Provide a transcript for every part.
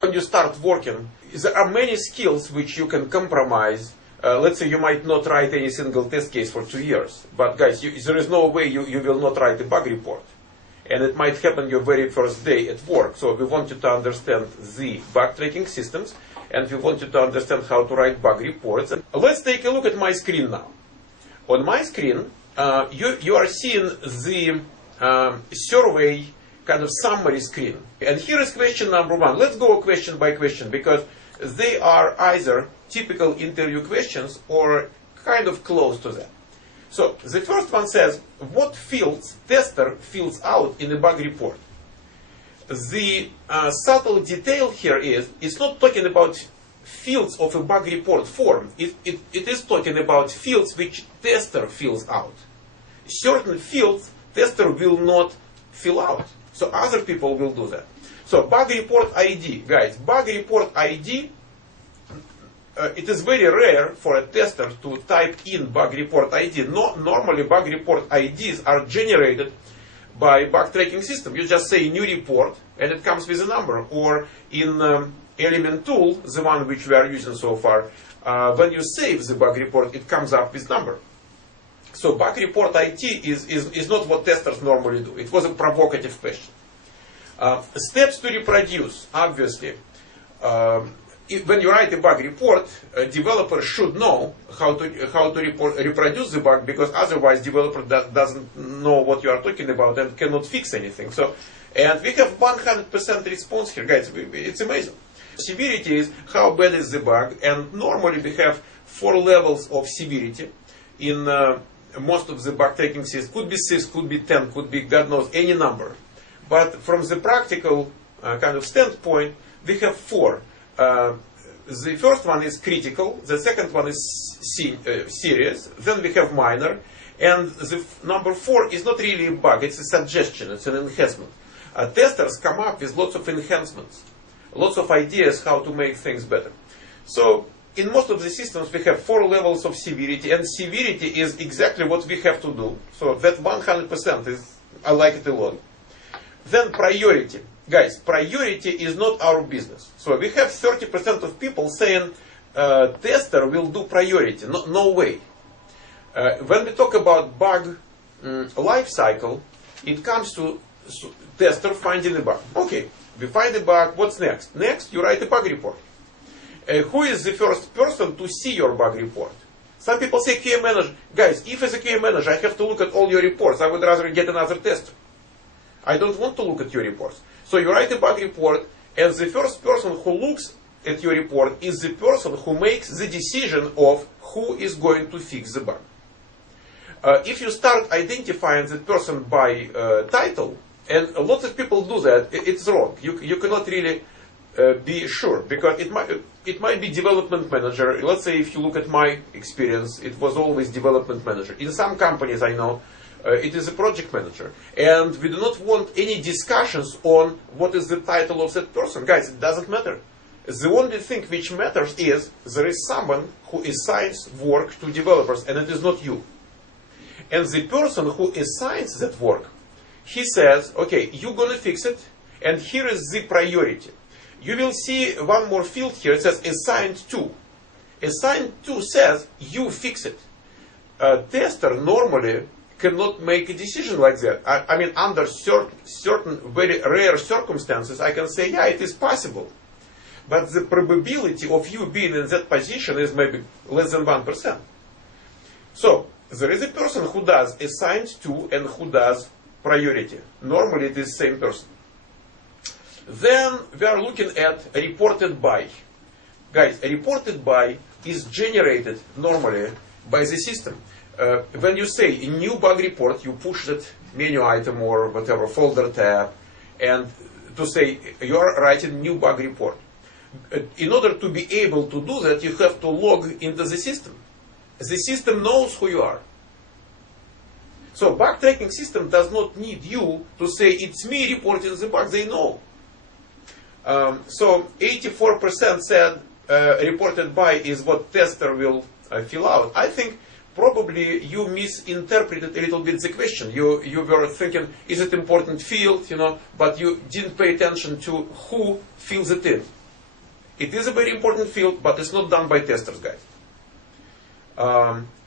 When you start working, there are many skills which you can compromise. Let's say you might not write any single test case for 2 years. But guys, there is no way you will not write a bug report. And it might happen your very first day at work. So we want you to understand the bug tracking systems. And we want you to understand how to write bug reports. And let's take a look at my screen now. On my screen, you are seeing the survey kind of summary screen. And here is question number 1. Let's go question by question because they are either typical interview questions or kind of close to that. So the first one says, what fields tester fills out in a bug report? The subtle detail here is, it's not talking about fields of a bug report form. It is talking about fields which tester fills out. Certain fields tester will not fill out. So other people will do that. So bug report ID, guys, bug report ID, it is very rare for a tester to type in bug report ID. Normally bug report IDs are generated by bug tracking system. You just say new report and it comes with a number. Or in element tool, the one which we are using so far, when you save the bug report, it comes up with number. So bug report ID is not what testers normally do. It was a provocative question. Steps to reproduce, obviously. When you write a bug report, a developer should know how to reproduce the bug, because otherwise developer doesn't know what you are talking about and cannot fix anything. So, and we have 100% response here, guys. It's amazing. Severity is how bad is the bug, and normally we have 4 levels of severity in most of the bug tracking systems. Could be 6, could be 10, could be God knows any number. But from the practical kind of standpoint, we have 4. The first one is critical, the second one is serious, then we have minor, and the number 4 is not really a bug, it's a suggestion, it's an enhancement. Testers come up with lots of enhancements, lots of ideas how to make things better. So in most of the systems we have 4 levels of severity, and severity is exactly what we have to do. So that 100% is, I like it a lot. Then priority. Guys, priority is not our business. So we have 30% of people saying tester will do priority. No way. When we talk about bug life cycle, it comes to tester finding a bug. Okay, we find a bug, what's next? Next, you write a bug report. Who is the first person to see your bug report? Some people say QA manager. Guys, if as a QA manager I have to look at all your reports, I would rather get another tester. I don't want to look at your reports. So you write a bug report, and the first person who looks at your report is the person who makes the decision of who is going to fix the bug. If you start identifying the person by title, and lots of people do that, it's wrong. You cannot really be sure, because it might be development manager. Let's say if you look at my experience, it was always development manager. In some companies I know, it is a project manager. And we do not want any discussions on what is the title of that person. Guys, it doesn't matter. The only thing which matters is there is someone who assigns work to developers, and it is not you. And the person who assigns that work, he says, okay, you're going to fix it, and here is the priority. You will see one more field here. It says assigned to. Assigned to says you fix it. Tester normally cannot make a decision like that. I mean, under certain very rare circumstances, I can say, yeah, it is possible. But the probability of you being in that position is maybe less than 1%. So, there is a person who does assigned to and who does priority. Normally, it is the same person. Then, we are looking at reported by. Guys, reported by is generated normally by the system. When you say a new bug report, you push that menu item or whatever, folder tab, and to say you are writing new bug report. In order to be able to do that, you have to log into the system. The system knows who you are. So bug tracking system does not need you to say it's me reporting the bug, they know. So 84% said reported by is what tester will fill out. I think probably you misinterpreted a little bit the question. You were thinking, is it important field, but you didn't pay attention to who fills it in. It is a very important field, but it's not done by testers, guys.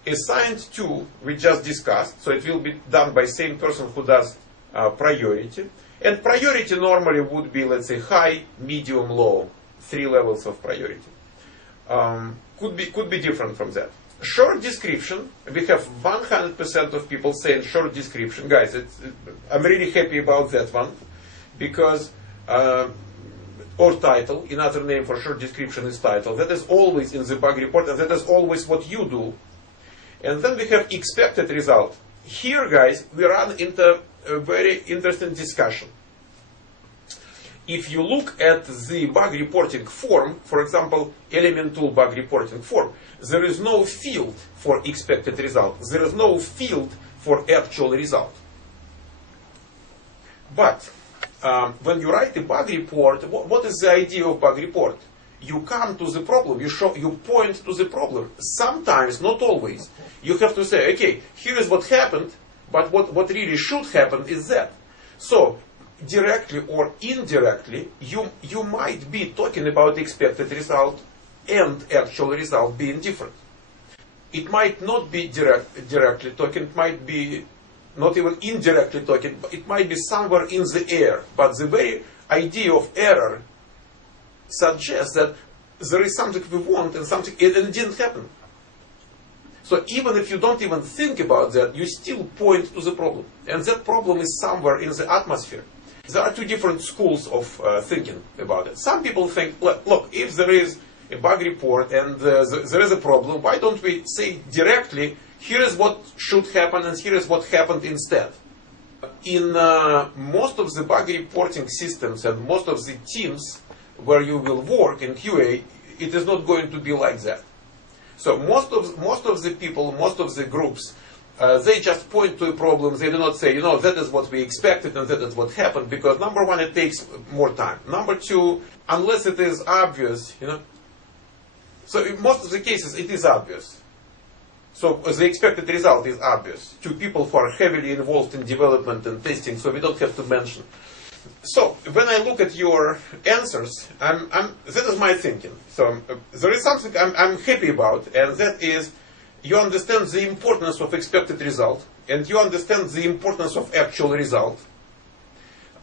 Assigned to, we just discussed, so it will be done by same person who does priority. And priority normally would be, let's say, high, medium, low. 3 levels of priority. Could be different from that. Short description, we have 100% of people saying short description. Guys, I'm really happy about that one, because or title, another name for short description is title. That is always in the bug report, and that is always what you do. And then we have expected result. Here, guys, we run into a very interesting discussion. If you look at the bug reporting form, for example, element tool bug reporting form, there is no field for expected result. There is no field for actual result. But when you write a bug report, what is the idea of bug report? You come to the problem, you point to the problem. Sometimes, not always, you have to say, okay, here is what happened, but what really should happen is that. So, directly or indirectly, you might be talking about expected result and actual result being different. It might not be directly talking, it might be not even indirectly talking, but it might be somewhere in the air. But the very idea of error suggests that there is something we want and something and it didn't happen. So even if you don't even think about that, you still point to the problem. And that problem is somewhere in the atmosphere. There are 2 different schools of thinking about it. Some people think, look, if there is a bug report and there is a problem, why don't we say directly, here is what should happen and here is what happened instead. In most of the bug reporting systems and most of the teams where you will work in QA, it is not going to be like that. So most of the people, most of the groups, they just point to a problem. They do not say, that is what we expected and that is what happened, because number one, it takes more time. Number two, unless it is obvious, So in most of the cases, it is obvious. So the expected result is obvious to people who are heavily involved in development and testing, so we don't have to mention. So when I look at your answers, that is my thinking. So there is something I'm happy about, and that is you understand the importance of expected result, and you understand the importance of actual result.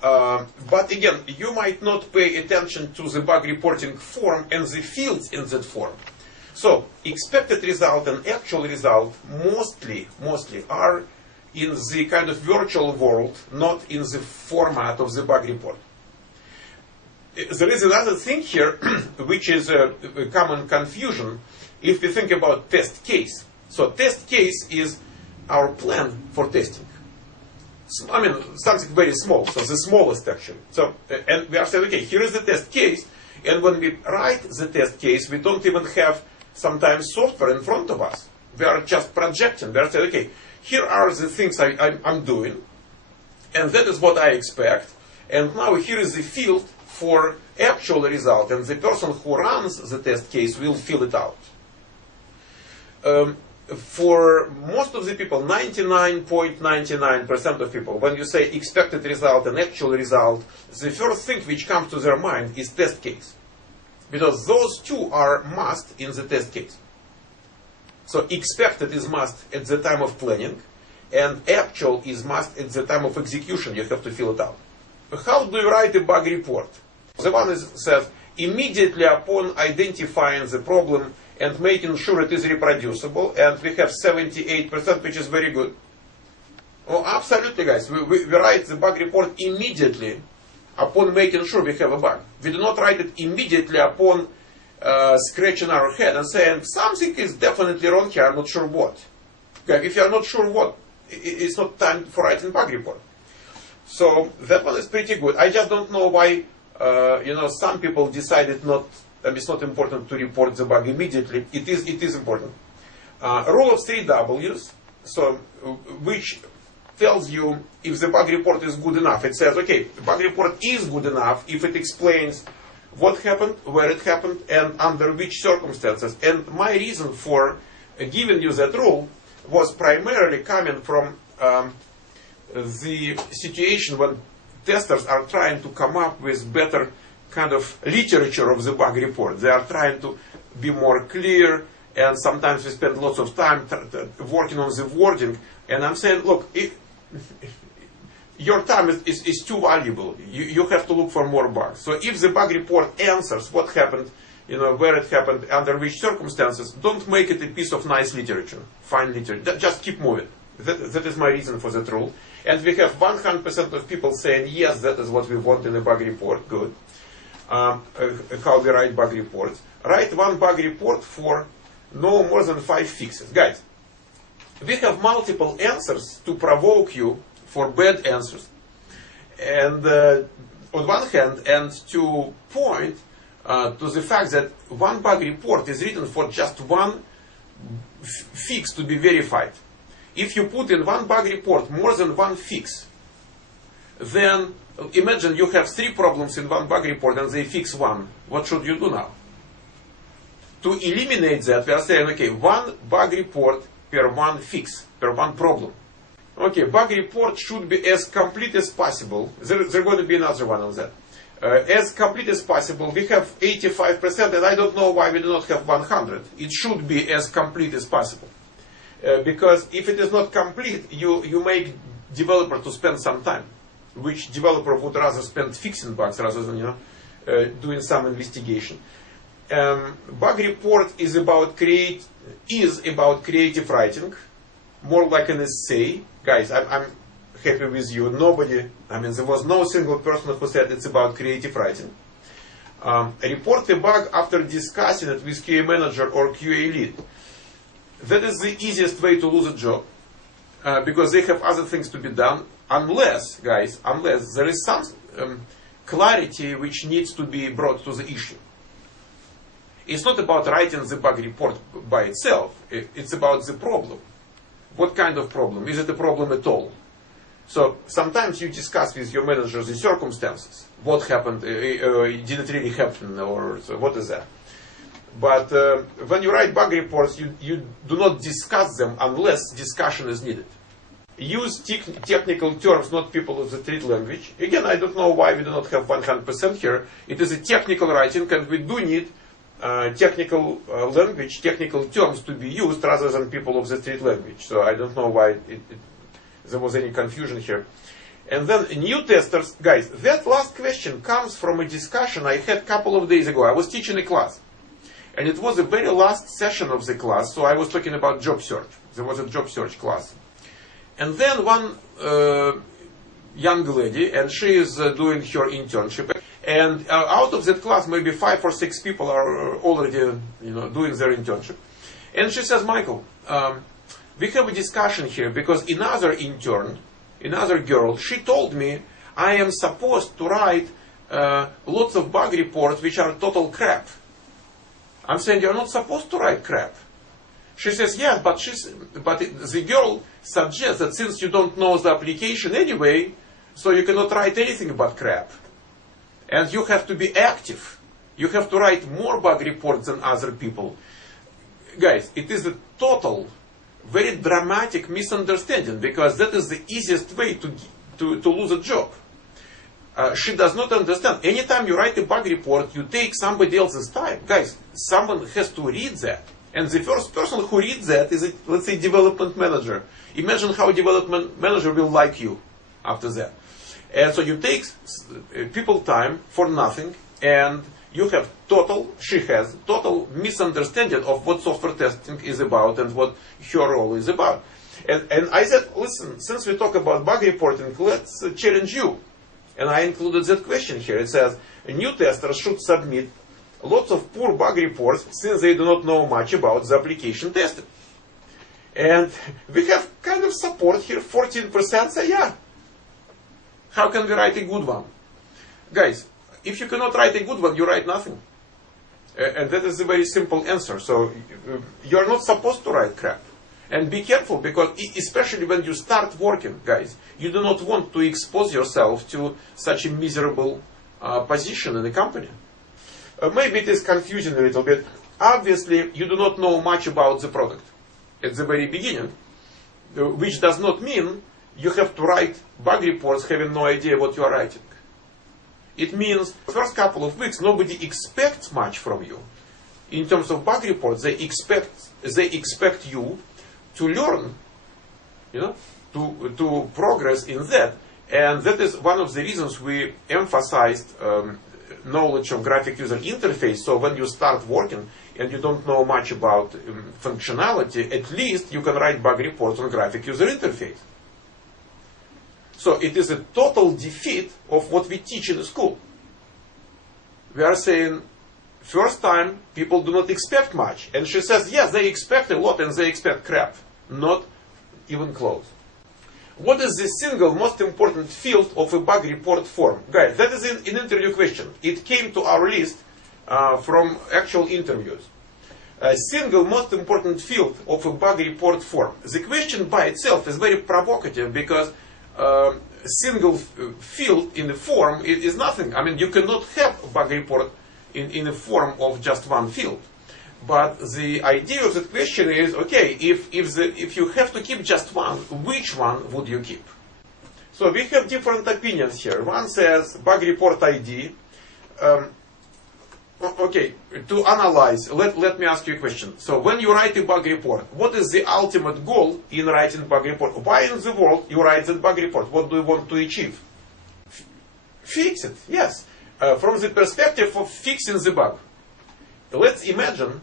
But again, you might not pay attention to the bug reporting form and the fields in that form. So expected result and actual result mostly are in the kind of virtual world, not in the format of the bug report. There is another thing here, which is a common confusion if we think about test case. So test case is our plan for testing. I mean, something very small, so the smallest actually. So, and we are saying, okay, here is the test case, and when we write the test case, we don't even have sometimes software in front of us. We are just projecting. We are saying, okay, here are the things I'm doing, and that is what I expect, and now here is the field for actual result, and the person who runs the test case will fill it out. For most of the people, 99.99% of people, when you say expected result and actual result, the first thing which comes to their mind is test case. Because those two are must in the test case. So expected is must at the time of planning, and actual is must at the time of execution. You have to fill it out. How do you write a bug report? The one says, immediately upon identifying the problem and making sure it is reproducible, and we have 78%, which is very good. Oh, absolutely, guys. We write the bug report immediately upon making sure we have a bug. We do not write it immediately upon scratching our head and saying, something is definitely wrong here, I'm not sure what. Okay, if you are not sure what, it's not time for writing bug report. So that one is pretty good. I just don't know why, some people decided not. It's not important to report the bug immediately. It is important. Rule of 3 W's, so which tells you if the bug report is good enough. It says, okay, the bug report is good enough if it explains what happened, where it happened, and under which circumstances. And my reason for giving you that rule was primarily coming from the situation when testers are trying to come up with better kind of literature of the bug report. They are trying to be more clear, and sometimes we spend lots of time working on the wording. And I'm saying, look, your time is too valuable. You have to look for more bugs. So if the bug report answers what happened, where it happened, under which circumstances, don't make it a piece of nice literature, fine literature. Just keep moving. That is my reason for that rule. And we have 100% of people saying, yes, that is what we want in a bug report. Good. How we write bug reports. Write one bug report for no more than 5 fixes. Guys, we have multiple answers to provoke you for bad answers. And on one hand, and to point to the fact that one bug report is written for just one fix to be verified. If you put in one bug report more than one fix, then imagine you have 3 problems in one bug report and they fix one. What should you do now? To eliminate that, we are saying, okay, one bug report per one fix, per one problem. Okay, bug report should be as complete as possible. There's going to be another one on that. As complete as possible. We have 85%, and I don't know why we do not have 100. It should be as complete as possible. Because if it is not complete, you make developer to spend some time, which developer would rather spend fixing bugs rather than doing some investigation. Bug report is about creative writing, more like an essay. Guys, I'm happy with you. There was no single person who said it's about creative writing. Report a bug after discussing it with QA manager or QA lead. That is the easiest way to lose a job, because they have other things to be done, unless there is some clarity which needs to be brought to the issue. It's not about writing the bug report by itself. It's about the problem. What kind of problem? Is it a problem at all? So sometimes you discuss with your manager the circumstances. What happened? Did it really happen? Or so what is that? But when you write bug reports, you do not discuss them unless discussion is needed. Use technical terms, not people of the street language. Again, I don't know why we do not have 100% here. It is a technical writing, and we do need technical language, technical terms to be used rather than people of the street language. So I don't know why there was any confusion here. And then new testers, guys, that last question comes from a discussion I had a couple of days ago. I was teaching a class. And it was the very last session of the class, so I was talking about job search. There was a job search class. And then one young lady, and she is doing her internship. And out of that class, maybe 5 or 6 people are already doing their internship. And she says, Michael, we have a discussion here because another intern, another girl, she told me I am supposed to write lots of bug reports which are total crap. I'm saying you're not supposed to write crap. She says, yes, but the girl suggests that since you don't know the application anyway, so you cannot write anything but crap. And you have to be active. You have to write more bug reports than other people. Guys, it is a total, very dramatic misunderstanding, because that is the easiest way to lose a job. She does not understand. Anytime you write a bug report, you take somebody else's time. Guys, someone has to read that. And the first person who reads that is, let's say, development manager. Imagine how a development manager will like you after that. And so you take people time for nothing, and you have she has total misunderstanding of what software testing is about and what her role is about. And I said, listen, since we talk about bug reporting, let's challenge you. And I included that question here. It says, new testers should submit lots of poor bug reports since they do not know much about the application tested. And we have kind of support here. 14% say, yeah. How can we write a good one? Guys, if you cannot write a good one, you write nothing. And that is a very simple answer. So you're not supposed to write crap. And be careful, because especially when you start working, guys, you do not want to expose yourself to such a miserable position in the company. Maybe it is confusing a little bit. Obviously, you do not know much about the product at the very beginning, which does not mean you have to write bug reports having no idea what you are writing. It means first couple of weeks nobody expects much from you. In terms of bug reports, they expect you to learn, to progress in that. And that is one of the reasons we emphasized knowledge of graphic user interface. So when you start working and you don't know much about functionality, at least you can write bug reports on graphic user interface. So it is a total defeat of what we teach in the school. We are saying, first time, people do not expect much. And she says, yes, they expect a lot and they expect crap. Not even close. What is the single most important field of a bug report form? Guys, that is an interview question. It came to our list from actual interviews. A single most important field of a bug report form. The question by itself is very provocative because single field in the form is nothing. I mean, you cannot have a bug report in a form of just one field. But the idea of the question is, okay, if you have to keep just one, which one would you keep? So we have different opinions here. One says bug report ID. Okay, to analyze, let me ask you a question. So when you write a bug report, what is the ultimate goal in writing bug report? Why in the world you write that bug report? What do you want to achieve? Fix it, yes. From the perspective of fixing the bug. Let's imagine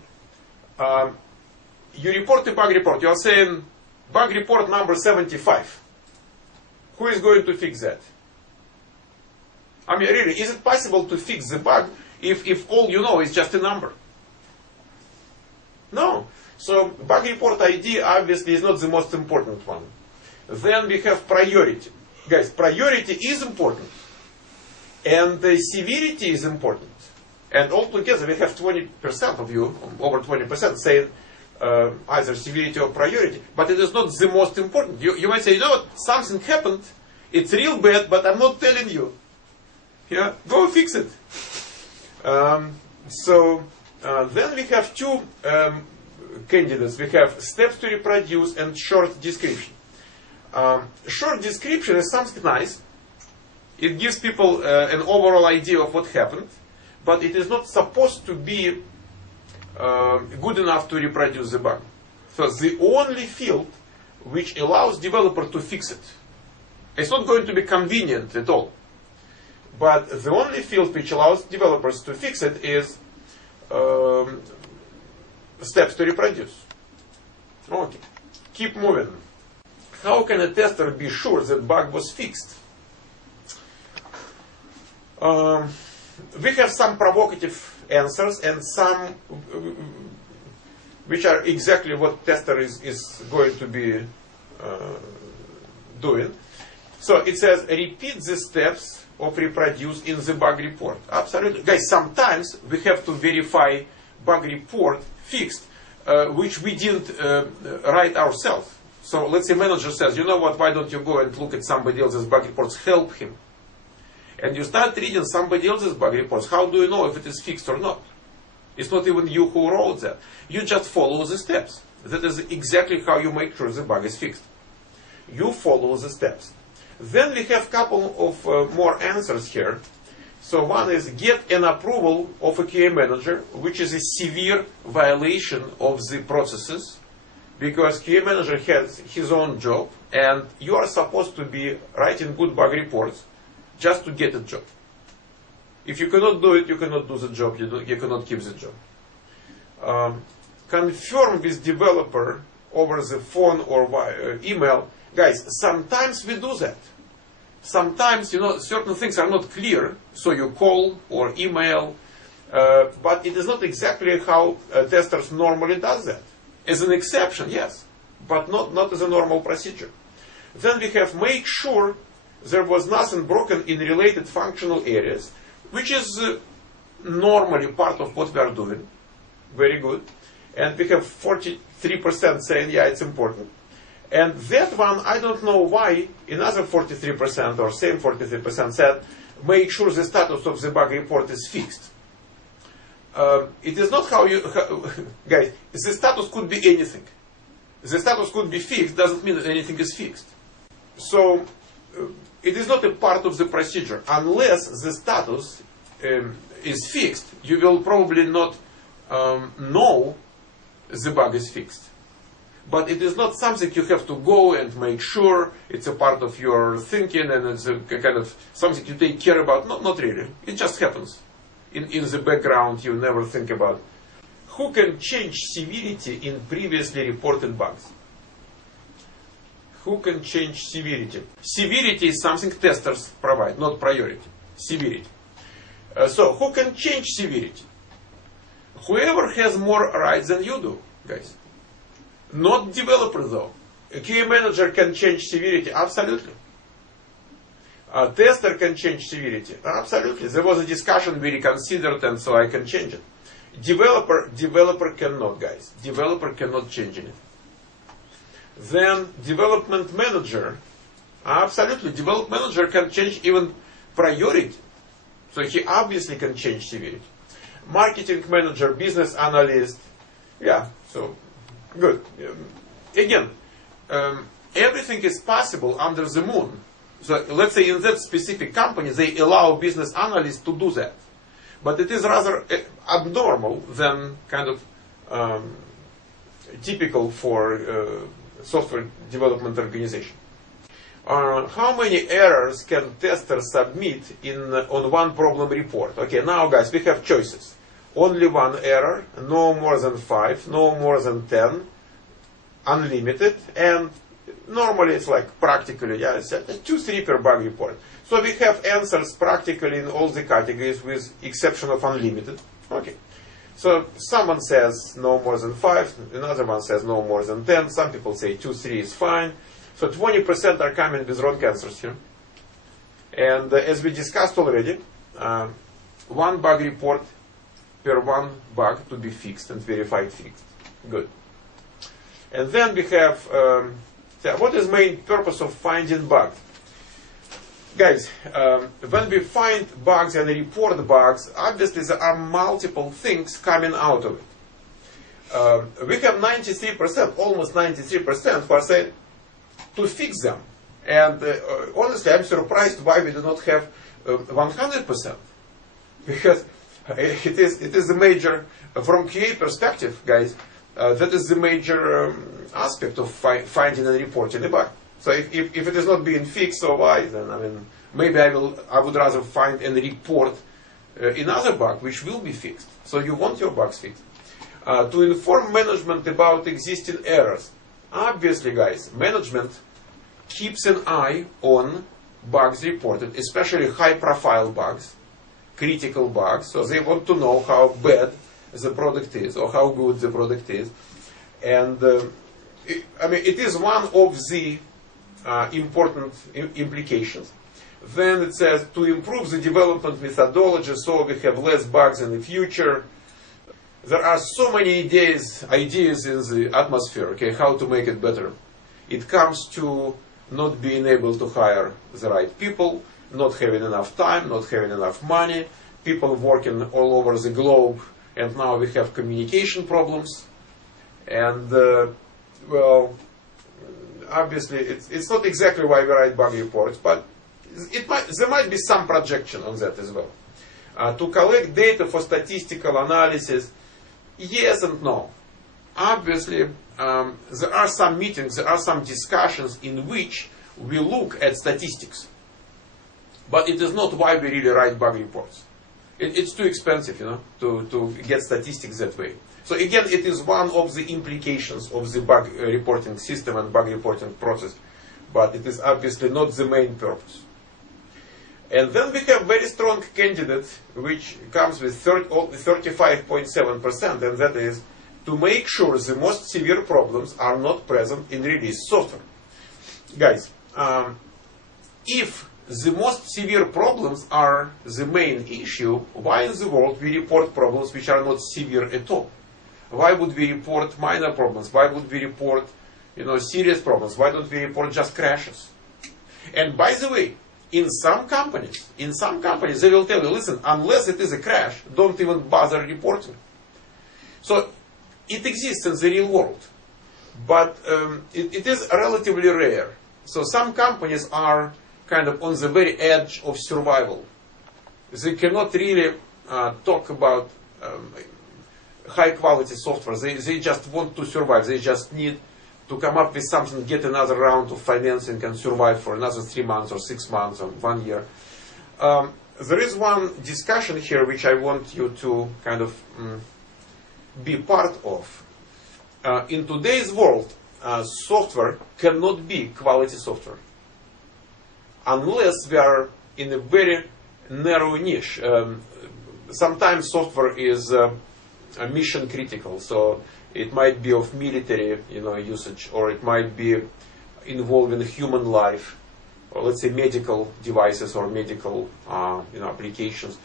you report a bug report. You are saying bug report number 75. Who is going to fix that? I mean, really, is it possible to fix the bug if all you know is just a number? No. So bug report ID obviously is not the most important one. Then we have priority. Guys, priority is important. And the severity is important. And altogether we have 20% of you, over 20%, saying either severity or priority. But it is not the most important. You might say, you know what, something happened, it's real bad, but I'm not telling you. Yeah, go fix it. So then we have two candidates. We have steps to reproduce and short description. Short description is something nice. It gives people an overall idea of what happened, but it is not supposed to be good enough to reproduce the bug. So the only field which allows developer to fix it. It's not going to be convenient at all. But the only field which allows developers to fix it is steps to reproduce. Okay, keep moving. How can a tester be sure that bug was fixed? We have some provocative answers and some which are exactly what tester is going to be doing. So it says repeat the steps of reproduce in the bug report. Absolutely. Guys, sometimes we have to verify bug report fixed, which we didn't write ourselves. So let's say manager says, you know what, why don't you go and look at somebody else's bug reports, help him. And you start reading somebody else's bug reports. How do you know if it is fixed or not? It's not even you who wrote that. You just follow the steps. That is exactly how you make sure the bug is fixed. You follow the steps. Then we have a couple of more answers here. So one is get an approval of a QA manager, which is a severe violation of the processes, because QA manager has his own job, and you are supposed to be writing good bug reports just to get a job. If you cannot do it, you cannot do the job. You cannot keep the job. Confirm with developer over the phone or via email. Guys, sometimes we do that. Sometimes, certain things are not clear, so you call or email, but it is not exactly how testers normally does that. As an exception, yes, but not as a normal procedure. Then we have make sure there was nothing broken in related functional areas, which is normally part of what we are doing. Very good. And we have 43% saying, yeah, it's important. And that one, I don't know why, another 43% or same 43% said, make sure the status of the bug report is fixed. It is not how you, guys, the status could be anything. The status could be fixed, doesn't mean that anything is fixed. So, it is not a part of the procedure. Unless the status is fixed, you will probably not know the bug is fixed. But it is not something you have to go and make sure. It's a part of your thinking, and it's a kind of something you take care about. Not really. It just happens. In the background, you never think about. Who can change severity in previously reported bugs? Who can change severity? Severity is something testers provide, not priority. Severity. So, who can change severity? Whoever has more rights than you do, guys. Not developer though. A QA manager can change severity, absolutely. A tester can change severity, absolutely. There was a discussion, we reconsidered, and so I can change it. Developer cannot, guys. Developer cannot change it. Then development manager, absolutely. Development manager can change even priority. So he obviously can change severity. Marketing manager, business analyst, yeah, so good. Again, everything is possible under the moon. So let's say in that specific company, they allow business analysts to do that. But it is rather abnormal than kind of typical for software development organization. How many errors can testers submit on one problem report? Okay, now guys, we have choices. Only one error, no more than 5, no more than 10, unlimited, and normally it's like practically, yeah, it's 2-3 per bug report. So we have answers practically in all the categories with exception of unlimited. Okay. So someone says no more than 5, another one says no more than 10, some people say 2-3 is fine. So 20% are coming with wrong answers here. And as we discussed already, one bug report per one bug to be fixed and verified fixed. Good. And then we have, what is main purpose of finding bugs? Guys, when we find bugs and report bugs, obviously there are multiple things coming out of it. We have 93%, almost 93% who are saying to fix them. And honestly, I'm surprised why we do not have 100%. Because it is a major, from QA perspective, guys, that is the major aspect of finding and reporting a bug. So if it is not being fixed, so why? Then I mean, maybe I would rather find and report another bug which will be fixed. So you want your bugs fixed. To inform management about existing errors. Obviously, guys, management keeps an eye on bugs reported, especially high-profile bugs, critical bugs. So they want to know how bad the product is or how good the product is. And it is one of the important implications. Then it says to improve the development methodology so we have less bugs in the future. There are so many ideas in the atmosphere, okay, how to make it better. It comes to not being able to hire the right people, not having enough time, not having enough money, people working all over the globe, and now we have communication problems. And, well, obviously, it's not exactly why we write bug reports, but there might be some projection on that as well. To collect data for statistical analysis, yes and no. Obviously, there are some meetings, there are some discussions in which we look at statistics. But it is not why we really write bug reports. It's too expensive, to get statistics that way. So again, it is one of the implications of the bug reporting system and bug reporting process. But it is obviously not the main purpose. And then we have very strong candidate, which comes with 35.7%, and that is to make sure the most severe problems are not present in released software. Guys, if the most severe problems are the main issue, why in the world we report problems which are not severe at all? Why would we report minor problems? Why would we report, serious problems? Why don't we report just crashes? And by the way, in some companies, they will tell you, listen, unless it is a crash, don't even bother reporting. So it exists in the real world, but it is relatively rare. So some companies are kind of on the very edge of survival. They cannot really talk about high quality software. They just want to survive. They just need to come up with something, get another round of financing and survive for another 3 months or 6 months or 1 year. There is one discussion here which I want you to kind of be part of. In today's world, software cannot be quality software unless we are in a very narrow niche. Sometimes software is mission critical, so it might be of military usage, or it might be involving human life, or let's say medical devices or medical applications,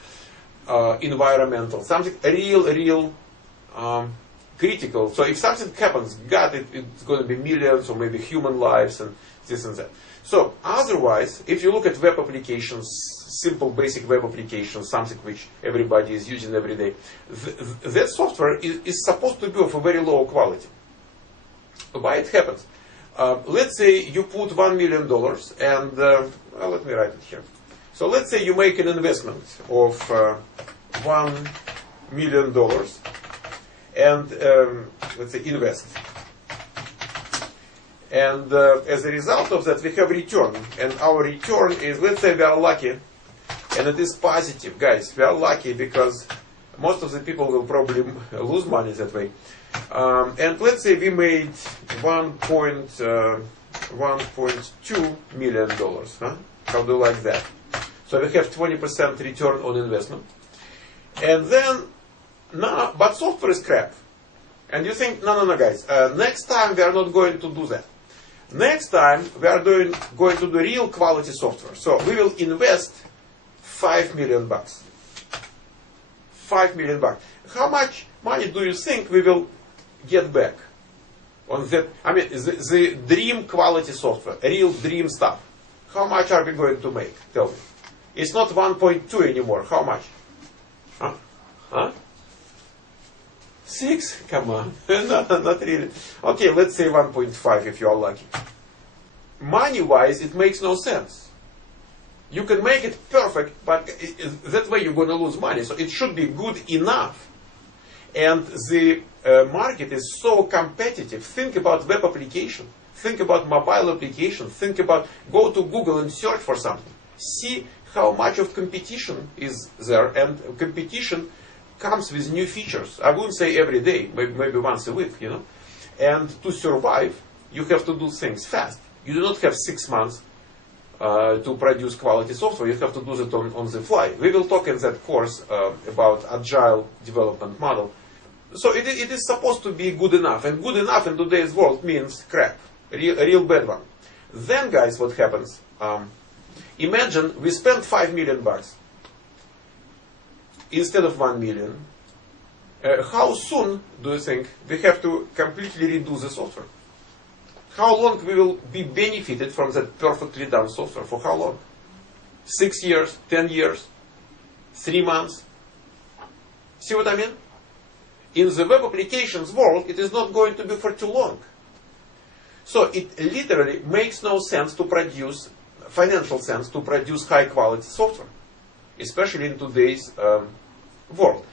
environmental, something real critical. So if something happens, it's going to be millions or maybe human lives and this and that. So otherwise, if you look at web applications, simple basic web applications, something which everybody is using every day, that software is supposed to be of a very low quality. Why it happens? Let's say you put $1 million and, let me write it here. So let's say you make an investment of $1 million and let's say invest. And as a result of that, we have return. And our return is, let's say we are lucky, and it is positive. Guys, we are lucky because most of the people will probably lose money that way. And let's say we made $1.2 million. Huh? How do you like that? So we have 20% return on investment. And then, but software is crap. And you think, no, guys, next time we are not going to do that. Next time we are going to do real quality software. So we will invest $5 million. $5 million. How much money do you think we will get back on that? I mean, the dream quality software, real dream stuff. How much are we going to make? Tell me. It's not 1.2 anymore. How much? Huh? 6? Come on. No, not really. Okay, let's say 1.5 if you are lucky. Money-wise, it makes no sense. You can make it perfect, but that way you're going to lose money. So it should be good enough. And the market is so competitive. Think about web application. Think about mobile application. Think about, go to Google and search for something. See how much of competition is there. And competition comes with new features. I wouldn't say every day, maybe once a week, And to survive, you have to do things fast. You do not have 6 months to produce quality software. You have to do that on the fly. We will talk in that course about agile development model. So it is supposed to be good enough. And good enough in today's world means crap. A real bad one. Then, guys, what happens? Imagine we spent $5 million instead of 1 million. How soon do you think we have to completely redo the software? How long we will be benefited from that perfectly done software? For how long? 6 years, 10 years, 3 months? See what I mean? In the web applications world, it is not going to be for too long. So it literally makes no sense to produce, financial sense to produce high quality software, especially in today's world.